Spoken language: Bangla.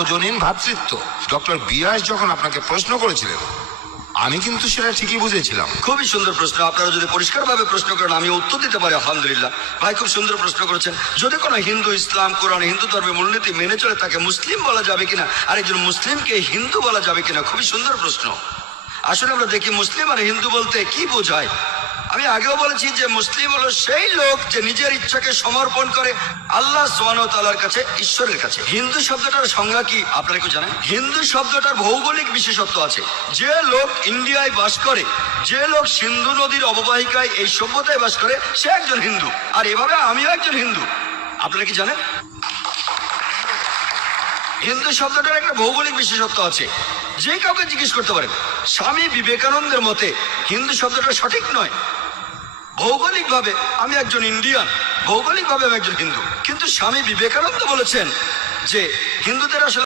সার্বজনীন ভ্রাতৃত্ব। ডক্টর বিয়াস যখন আপনাকে প্রশ্ন করেছিলেন, আমি কিন্তু সেটা ঠিকই বুঝেছিলাম। খুবই সুন্দর প্রশ্ন। আপনারা যদি পরিষ্কারভাবে প্রশ্ন করেন আমি উত্তর দিতে পারি আলহামদুলিল্লাহ। ভাই খুব সুন্দর প্রশ্ন করেছেন। যদি কোনো হিন্দু ইসলাম কোরআন হিন্দু ধর্মের মূলনীতি মেনে চলে তাকে মুসলিম বলা যাবে কিনা, আর একজন মুসলিমকে হিন্দু বলা যাবে কিনা, খুবই সুন্দর প্রশ্ন। আসলে আমরা দেখি মুসলিম আর হিন্দু বলতে কি বোঝায়। আমি আগেও বলেছি যে মুসলিম হলো সেই লোক যে নিজের ইচ্ছাকে সমর্পণ করে আল্লাহ সুবহানাহু ওয়া তাআলার কাছে, ঈশ্বরের কাছে। হিন্দু শব্দটার সংজ্ঞা কি আপনারা কি জানেন? হিন্দু শব্দটার ভৌগোলিক বিশেষত্ব আছে। যে লোক ইন্ডিয়ায় বাস করে, যে লোক সিন্ধু নদীর অববাহিকায় এই সভ্যতায় বাস করে, সে একজন হিন্দু। আর এভাবে আমিও একজন হিন্দু। আপনারা কি জানেন? হিন্দু শব্দটার একটা ভৌগোলিক বিশেষত্ব আছে। যে কাউকে জিজ্ঞেস করতে পারেন, স্বামী বিবেকানন্দের মতে হিন্দু শব্দটা সঠিক নয়। ভৌগোলিকভাবে আমি একজন ইন্ডিয়ান, ভৌগোলিকভাবে আমি একজন হিন্দু, কিন্তু স্বামী বিবেকানন্দ বলেছেন যে হিন্দুদের আসলে